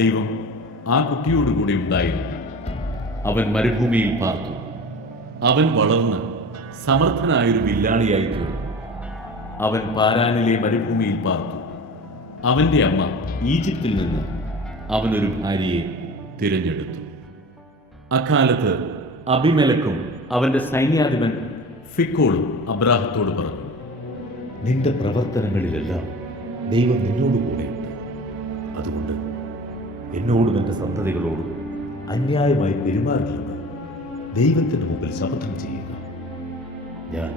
ദൈവം ആ കുട്ടിയോടുകൂടി ഉണ്ടായിരുന്നു. അവൻ മരുഭൂമിയിൽ പാർത്തു. അവൻ വളർന്ന് സമർത്ഥനായൊരു വില്ലാളിയായി തീർന്നു. അവൻ പാരാനിലെ മരുഭൂമിയിൽ പാർത്തു. അവൻ്റെ അമ്മ ഈജിപ്തിൽ നിന്ന് അവനൊരു ഭാര്യയെ തിരഞ്ഞെടുത്തു. അക്കാലത്ത് അബിമെലെക്കും അവൻ്റെ സൈന്യാധിപൻ ഫിക്കോളും അബ്രാഹത്തോട് പറഞ്ഞു, നിന്റെ പ്രവർത്തനങ്ങളിലെല്ലാം ദൈവം നിന്നോട് കൂടെയുണ്ട്. അതുകൊണ്ട് എന്നോടും എൻ്റെ സന്തതികളോടും അന്യായമായി പെരുമാറില്ലെന്ന് ദൈവത്തിൻ്റെ മുമ്പിൽ ശപഥം ചെയ്യുക. ഞാൻ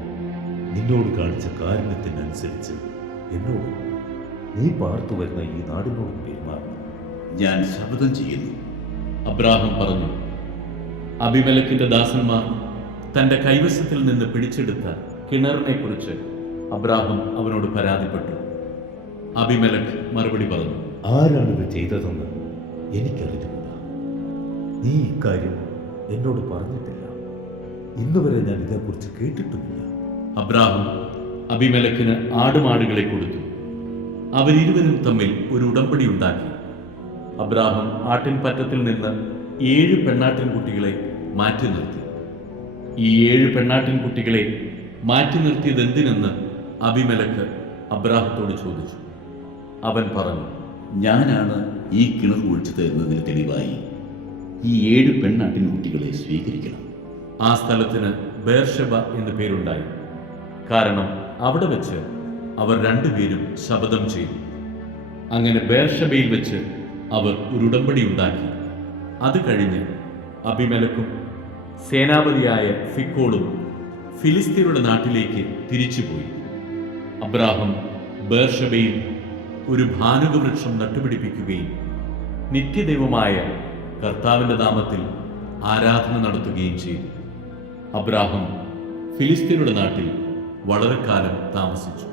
നിന്നോട് കാണിച്ച കാരുണ്യത്തിനനുസരിച്ച് എന്നോടും നീ പാർത്തു വരുന്ന ഈ നാടിനോടും പെരുമാറണം. ഞാൻ ശപഥം ചെയ്യുന്നു. അബ്രാഹം പറഞ്ഞു. അബിമെലെക്കിന്റെ ദാസന്മാർ തന്റെ കൈവശത്തിൽ നിന്ന് പിടിച്ചെടുത്ത കിണറിനെ കുറിച്ച് അബ്രാഹം അവനോട് പരാതിപ്പെട്ടു. അബിമെലെക്ക് മറുപടി പറഞ്ഞു, ആരാണിത് ചെയ്തതെന്ന് എനിക്കറിഞ്ഞുകൂടാ. നീ ഇക്കാര്യം എന്നോട് പറഞ്ഞിട്ടില്ല. ഇന്നുവരെ ഞാൻ ഇതേക്കുറിച്ച് കേട്ടിട്ടുമില്ല. അബ്രാഹം അബിമെലെക്കിന് ആടുമാടുകളെ കൊടുത്തു. അവരിരുവരും തമ്മിൽ ഒരു ഉടമ്പടി ഉണ്ടാക്കി. അബ്രാഹം ആട്ടിൻപറ്റത്തിൽ നിന്ന് 7 പെണ്ണാട്ടിൻകുട്ടികളെ മാറ്റി നിർത്തി. ഈ 7 പെണ്ണാട്ടിൻകുട്ടികളെ മാറ്റി നിർത്തിയത് എന്തിനെന്ന് അബിമെലെക്ക് അബ്രാഹത്തോട് ചോദിച്ചു. അവൻ പറഞ്ഞു, ഞാനാണ് ഈ കിണർ ഒഴിച്ചത് എന്നതിന് തെളിവായി ഈ 7 പെണ്ണാട്ടിൻകുട്ടികളെ സ്വീകരിക്കണം. ആ സ്ഥലത്തിന് ബേർഷെബ എന്ന് പേരുണ്ടായി. കാരണം അവിടെ വെച്ച് അവർ രണ്ടുപേരും ശപഥം ചെയ്തു. അങ്ങനെ ബേർഷെബയിൽ വെച്ച് അവർ ഒരു ഉടമ്പടി ഉണ്ടാക്കി. അത് കഴിഞ്ഞ് അബിമെലെക്കും സേനാപതിയായ ഫിക്കോളും ഫിലിസ്തീനയുടെ നാട്ടിലേക്ക് തിരിച്ചുപോയി. അബ്രാഹം ബേർഷെബയിൽ ഒരു ഭാനുകവൃക്ഷം നട്ടുപിടിപ്പിക്കുകയും നിത്യദൈവമായ കർത്താവിൻ്റെ നാമത്തിൽ ആരാധന നടത്തുകയും ചെയ്തു. അബ്രാഹം ഫിലിസ്തീനയുടെ നാട്ടിൽ വളരെ കാലം താമസിച്ചു.